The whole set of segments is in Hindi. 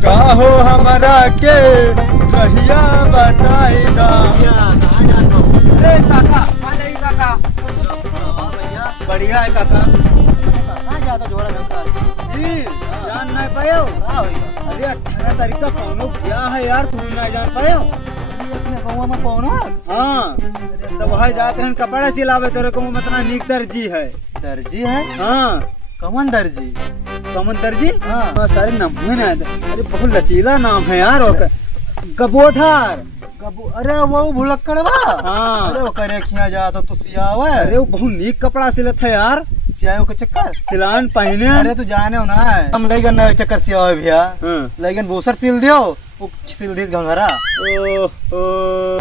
काहो हमरा के रहिया बताई दा। अरे काका आ जाइए काका। भैया बढ़िया है काका। कहाँ जाता जोड़ा धमका जी जान नहीं पायो। अरे 18 तारीख का कौनो ब्याह है यार, तुम नहीं जान पायो। अपने गाँव में कौन है? हाँ तो वहाँ जाते हैं कपड़ा सिलावे, तेरे को इतना नीक दर्जी है। दर्जी है? हाँ कौन दर्जी? कमन दर्जी। हाँ सारे नाम है ना। अरे बहुत लचीला नाम है यार। गबोधार। अरे वो भुलक्कड़ बा। हाँ अरे वो करे खिया जा तो तू सियावे। अरे वो बहुत नीक कपड़ा सिलत है यार। सियाओ के चक्कर सिलान पहने। अरे तू जाने हो ना हम लइगन ना चक्कर सियावे भैया। हाँ। लइगन बोसर सिल दियो वो सिल दी घंघरा।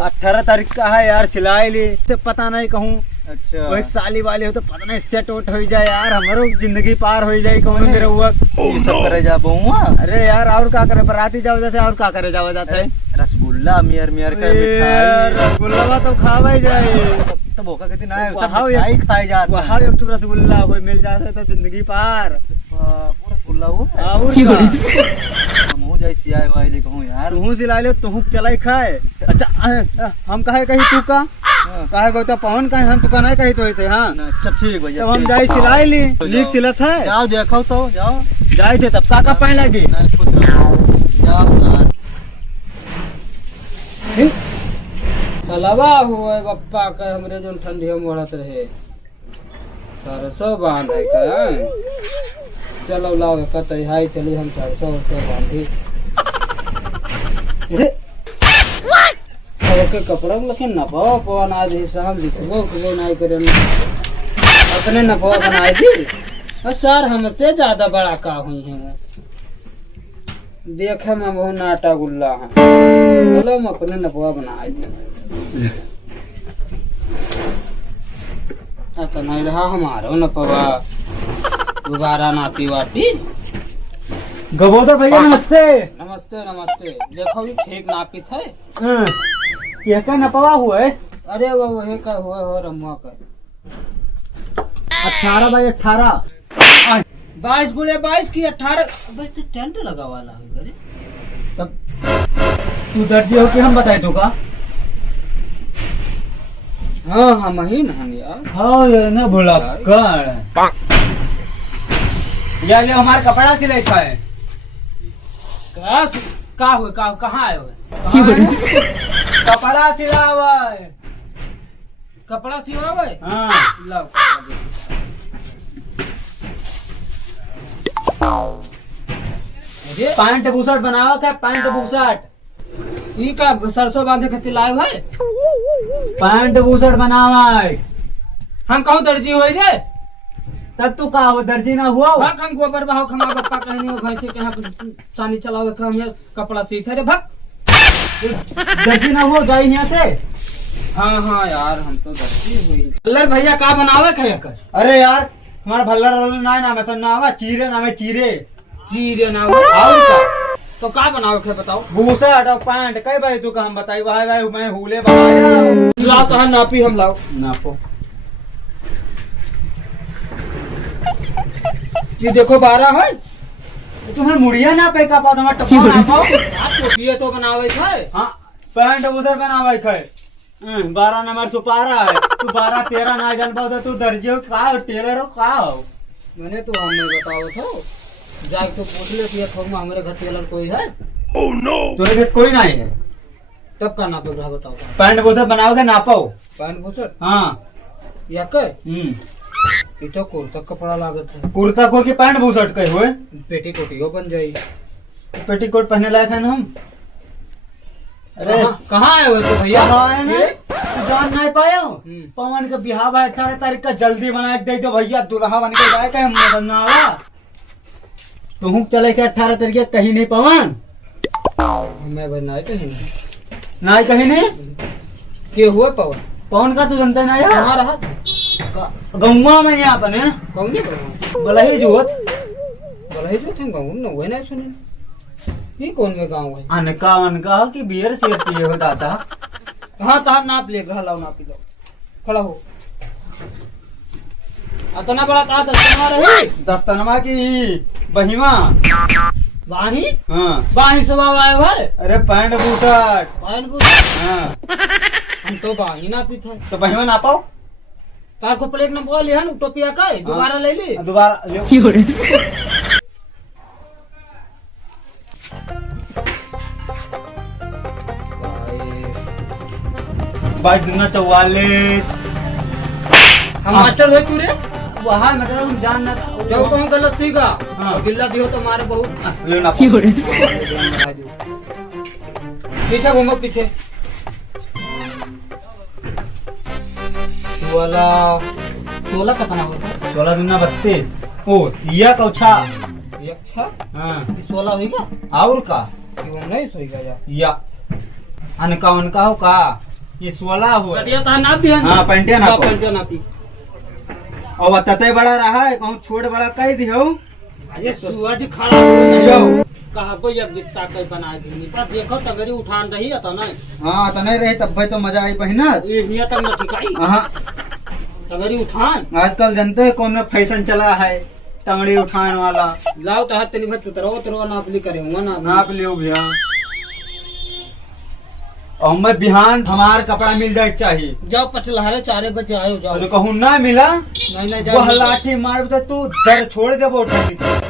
18 तारीख का है यार, सिलाई ली तो पता नहीं कहूँ। अच्छा वही साली वाली हो तो पता नहीं सेट वोट हो जाए यार, हमारो जिंदगी पार हो जाए कहूँ मेरा हुआ। ये सब करे जा बहुआ। अरे यार और क्या करे, बराती जाओ जाते और क्या करे जाओ जाते। रसगुल्ला मियर मियर का यार मिठाई रसगुल्ला तो खावा ही जाए। तो भूखा कहती ना है, सब वहाँ मिठाई खाए जाते वहाँ एक तो रसगुल्ला कोई मिल जाता तो जिंदगी पार। पूरा रसगुल्ला वो और क्या हम हो जाए सियाए वाले कहूँ यार। तू सिला ले तू चलाई खाए। अच्छा हम कहे कही तू का कहे गो तो पवन कहे हम तू का नहीं कही तो थे। हाँ सब ठीक भैया। तब हम जाए सिलाई ली लीक सिलत है। जाओ देखो तो जाओ। जाए थे तब का पाए लगी। नहीं कुछ जाओ चलवा हुआ बप्पा का हमरे जो ठंडी में बढ़त रहे सरसों बांध है का। चलो लाओ कत हाई चली हम सरसों बांधी। के कपड़ा में लखे नफा पवन आज हम लिखबो को नहीं करे अपने नफा बनाई थी। और सर हमसे ज्यादा बड़ा का हुई है देखे में बहुत नाटा गुल्ला है। चलो हम अपने नफा बनाए दी। तो नहीं रहा हमारो नफवा दोबारा नाटी वाटी। गबोधर भैया नमस्ते। नमस्ते नमस्ते। देखो भी ठीक नापी थे। ये का नपवा हुआ है। अरे वो वही का हुआ हो रमुआ का 18 बाई 18 22 बोले 22 की 18 तो टेंट लगा वाला है करे। तब तू दर्जी हो कि हम बताए तो का। हाँ हम ही ना यार। हाँ ये ना भूला कर या ले हमारा कपड़ा सिलाई है। का हुए का कहाँ आए हुए कपड़ा सिलावे। कपड़ा सिवावे। हाँ लाओ पैंट बुशर्ट बनावा का पैंट बुशर्ट। ई का सरसों बांधे खातिर लाए भाई। पैंट बुशर्ट बनावा है। हम कहूँ दर्जी हो रे तब तू का वो दर्जी ना हुआ। भग हम गोबर बहाव खमा बप्पा कहनी हो भैंसे के यहाँ सानी चलावे हम ये कपड़ा सीते रे भग। दर्जी ना हुआ जाए यहाँ से। हाँ हाँ यार हम तो दर्जी हुई। अल्लर भैया का बनावे खाया कर। अरे यार हमारा भल्लर ना नाम है नाम है चीरे नाम है चीरे। चीरे ना हो और का तो का बनावे खे बताओ। बुशर्ट और पैंट कई भाई तू का हम बताई भाई भाई मैं हुले बनाया। लाओ कहा नापी हम लाओ। नापो ये देखो 12 है। तुम्हें मुड़िया ना पे का पाओ तुम्हारा टप्पा ना पाओ। आप टोपिया तो बनावे खे। हाँ पैंट बुशर्ट बनावे खे 12 नंबर सुपारा है। तू 12 13 ना जान पाओ तो तू दर्जी हो का टेलर हो का हो। मैंने तो हमें बताओ तो जाके तो पूछ ले कि थोड़ा हमारे घर टेलर कोई है। तेरे घर कोई नहीं है तब का नापे रहा बताओ। पैंट बुशर्ट बनाओगे नापो। पैंट बुशर्ट हाँ या कर ये तो कुर्ता कपड़ा लागत है। कुर्ता को की पैंट बुशर्ट कहे हुए पेटी कोटियो बन जाई। पेटीकोट पहने लायक है ना हम। अरे कहाँ आए हुए तो भैया। है ना तू जान नहीं पाया हम्म। पवन का बिहाव है 18 तारीख का जल्दी बना के दे दो भैया दुल्हा बन के जाए कहीं हमने समझा आवा। तू चले के 18 तारीख कहीं नहीं पवन। मैं बनाए कहीं नहीं। नहीं कहीं नहीं के हुए पवन पवन का तू जानते ना यार। कहाँ रहा गौवा में यहाँ अपने कौन नहीं करूँ बोला ही जुवत बोला ही जो थे गाँव न हुए नहीं सुने। ये कौन में गाँव है। अनका कि बियर शेर पिए हो दाता। हाँ तार नाप ले रहा लाओ नापी लो खड़ा हो। अतना बड़ा कहा दस्तना रही। दस्तनमा की बहिमा बाही हाँ बाही से बाबा आए भाई अरे पैंट बूशर्ट पान बुझ हाँ हम तो बाही ना पीते तो बहिमा ना पाओ तार को प्लेट न बोल हन टोपिया का दोबारा ले ली दोबारा ले बाईस दूना 44 हम मास्टर हो तू रे वहाँ मतलब हम जान ना जब को हम गलत सीखा हाँ। गिल्ला दियो तो मारे बहुत ले ना पीछे घूमो पीछे वाला 16 कितना होता 16 दूना 32 ओ या कौछा एक छा हाँ 16 होगा और का क्यों नहीं सोएगा या अनका उनका हो का ये 16 हो कटिया ता ना भी हाँ पैंटिया ना को पेंटिया ना पी और तते बड़ा रहा है कहूँ छोट बड़ा कह दियो ये सुआज खड़ा हो यो कहा को ये बिकता कई बना दी पर देखो टगरी उठान रही है तो नहीं हाँ तो नहीं रहे तब भाई तो मजा आई पहिना ये हिया तक न ठिकाई हाँ टगरी उठान आजकल जानते हैं कौन में फैशन चला है टंगड़ी उठान वाला लाओ तो हाथ तेरी भर चुतरो तेरो नापली करे हुआ ना नाप लियो भैया और मैं बिहान हमार कपड़ा मिल जाए चाहिए जाओ पचलहारे 4 बजे आयो जाओ तो कहूँ ना मिला नहीं नहीं वो जाओ लाठी मार तो तू दर छोड़ दे वो उठा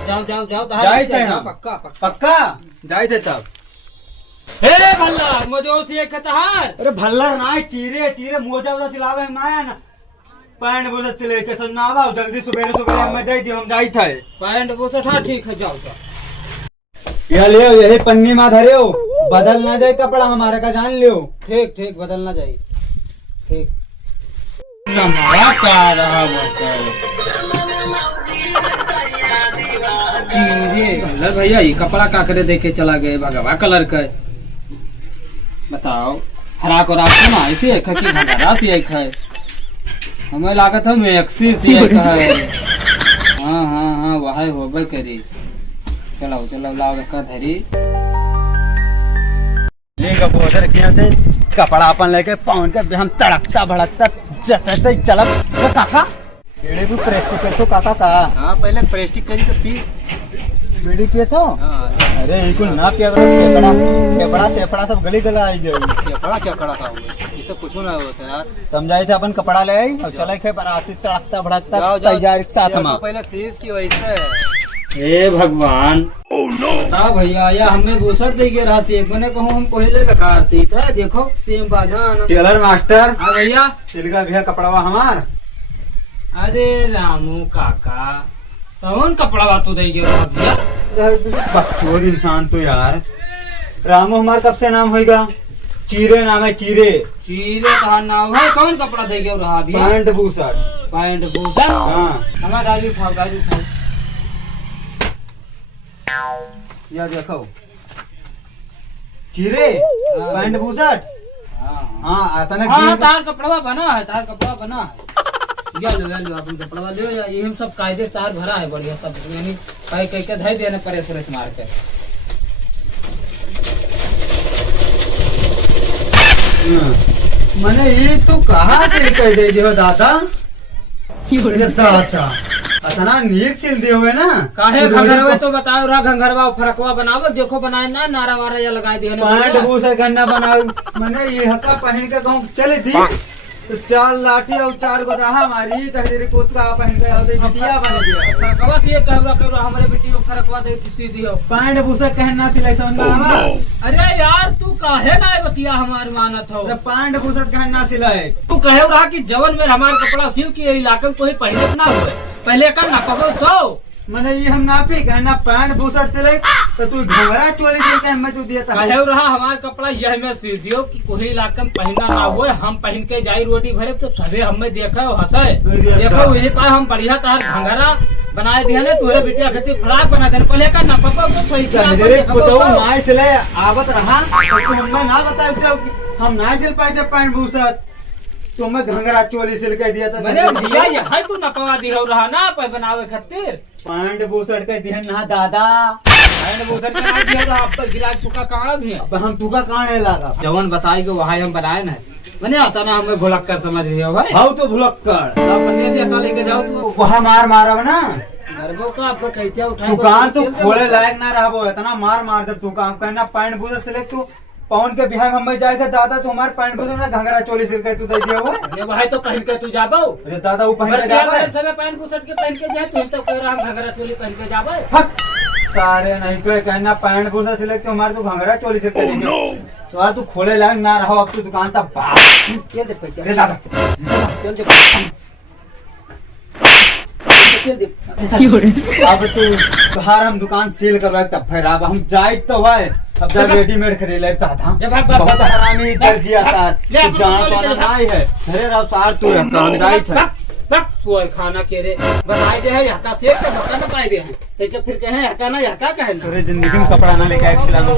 जाओ जाओ जाओ जाए थे हम। पक्का पक्का पक्का जाए थे तब हे भल्ला मजो से खतहार अरे भल्लर ना है, चीरे चीरे मोजा वोजा सिलावे ना है ना पैंट बोझा सिले के सुनना आवा जल्दी सुबह सुबह मैं दे दी हम जाई थे पैंट वो था ठीक है जाओ जाओ ये ले यही पन्नी में धरे हो बदल ना जाए कपड़ा हमारे का जान लियो ठीक ठीक बदलना चाहिए ठीक नमरा का रहा कलर भैया ये कपड़ा का करे देखे चला गए भगवा कलर का बताओ हरा को रात ना ऐसे एक की भगरा से एक है हमें लागत है मैक्सी से एक है हाँ हाँ हाँ वही होबे करी चलो चलो लाओ का धरी लेगा बॉर्डर किया से कपड़ा अपन लेके पहुंच के हम तड़कता भड़कता जैसे चलब वो काका एड़े भी प्रेस्टिक कर तो काका का हाँ पहले प्रेस्टिक करी तो पी बीड़ी पिए तो हाँ अरे बिल्कुल ना पिया करो केकड़ा केकड़ा सेपड़ा सब गली गला आई जाए ये बड़ा क्या कड़ा था ये सब कुछ ना होता यार समझाई थे अपन कपड़ा ले आई और चले खे बराती तड़कता भड़कता तैयार साथ में पहले शीश की वजह से हे भगवान बताओ भैया या हमें दूसर दे के राशि एक मैंने कहूँ हम पहले बेकार सीट है देखो सेम बाजान टेलर मास्टर हाँ भैया सिलगा भैया कपड़वा हमार अरे रामू काका कौन कपड़ा बातू दे गए भैया बकचोद इंसान तो यार रामू हमार कब से नाम होगा चीरे नाम है चीरे चीरे कहा नाम है कौन कपड़ा दे गए रहा भैया पैंट बूसर पैंट भूषण हाँ हमारा गाड़ी उठाओ गाड़ी उठाओ या देखो चीरे पैंट बूसट हाँ आता ना हाँ तार कपड़ा बना है तार कपड़ा बना है या ले लो अपन कपड़ा ले या ये हम सब कायदे तार भरा है बढ़िया सब यानी कई कई के धई देने पड़े सुरेश मार के मैंने ये तो कहाँ से कह दे दियो दादा ये दादा अतना नीक सिल दिए हुए ना काहे घंघरवा तो बताओ रहा घंघरवा फरकवा बनाओ देखो बनाए ना नारा वारा या लगा दिए ना पैंट बूसर करना बनाओ मैंने ये हक्का पहन के कहूँ चली थी तो 4 लाठी और 4 गोदाहा मारी तहरी कोत का पहन के आओ बिटिया बन गया फरकवा से कहवा हमारे बेटी को फरकवा दे किसी दियो पैंट बूसर कहना सिलाई समझ में आवा अरे यार तू काहे ना बतिया हमार मानत हो तो पैंट बूसर कहना सिलाई तू कहे रहा कि जवन में हमार कपड़ा सिल की इलाके में कोई पहले ना हुए पहले कर ना कहो तो मैंने ये हम नापी कहना पैंट बूसर सिलाई तो तू घंघरा चोली सिल के मैं तू दिया था कहे रहा हमार कपड़ा यह में सिल दियो कि कोई इलाके में पहना ना हुए हम पहन के जाई रोटी भरे तो सभी हमें देखा हंसे देखो वही पाए हम बढ़िया तार घंघरा बनाए दिया ने तोरे बिटिया खातिर फ्राक बना दे पहले कर ना पापा तो सही तेरे पुतौ नाय सिलाई आवत रहा तो तू हमें ना बताए हम ना सिल पाए थे पैंट बूसर तो मैं घंघरा चोली सिल के दिया था मैंने भैया ये है तू नपवा दी हो रहा ना पे बनावे खातिर पैंट बूसर के दिहन ना दादा पैंट बूसर के ना दिया रहा अब गिराक फुका काड़ा भी है अब हम तुका काने लगा जवन बताई के वहां हम बनाए ना मैंने आता ना हमें भुलक्कर समझ रही हो भाई हाउ तो भुलक्कड़ पंडित जी का लेके जाओ तो वहाँ मार मारब ना मरबो का आपको कैसे उठा दुकान तू खोले लायक ना रहबो, इतना मार मार दे तू काम करना। पैंट बूझे सिलेक्ट तू पवन के बिहार में जाएगा दादा, तू हमारे पैंट बूझे ना घंघरा चोली सिर के तू दे दिया हो। अरे भाई तो पहन के तू जाबो। अरे दादा वो पहन के जाबे, सब पैंट बुशर्ट के पहन के जाए, तू तो कह रहा हम घंघरा चोली पहन के जाबे। हक सारे नहीं कोई कहना पैंट बूझे सिलेक्ट तू हमारे तू घंघरा चोली सिर के देंगे। सवार तू खोले लायक ना रहो अब तू दुकान तब चल दे पैसा, दे दादा चल दे चल दे। अब तू तोहार हम दुकान सील करवा तब फिर अब हम जाए तो है अब जब रेडीमेड खरीद लेता था। ये भाग भाग बहुत हरामी दर्जिया सार तू जाना तो ना ही है। अरे रब सार तू है कामदाई था सोल खाना के रे बनाए दे है यका सेक के बता ना पाए दे हैं ते फिर कहे यका ना यका कहे ना। अरे जिंदगी में कपड़ा ना लेके आए खिला में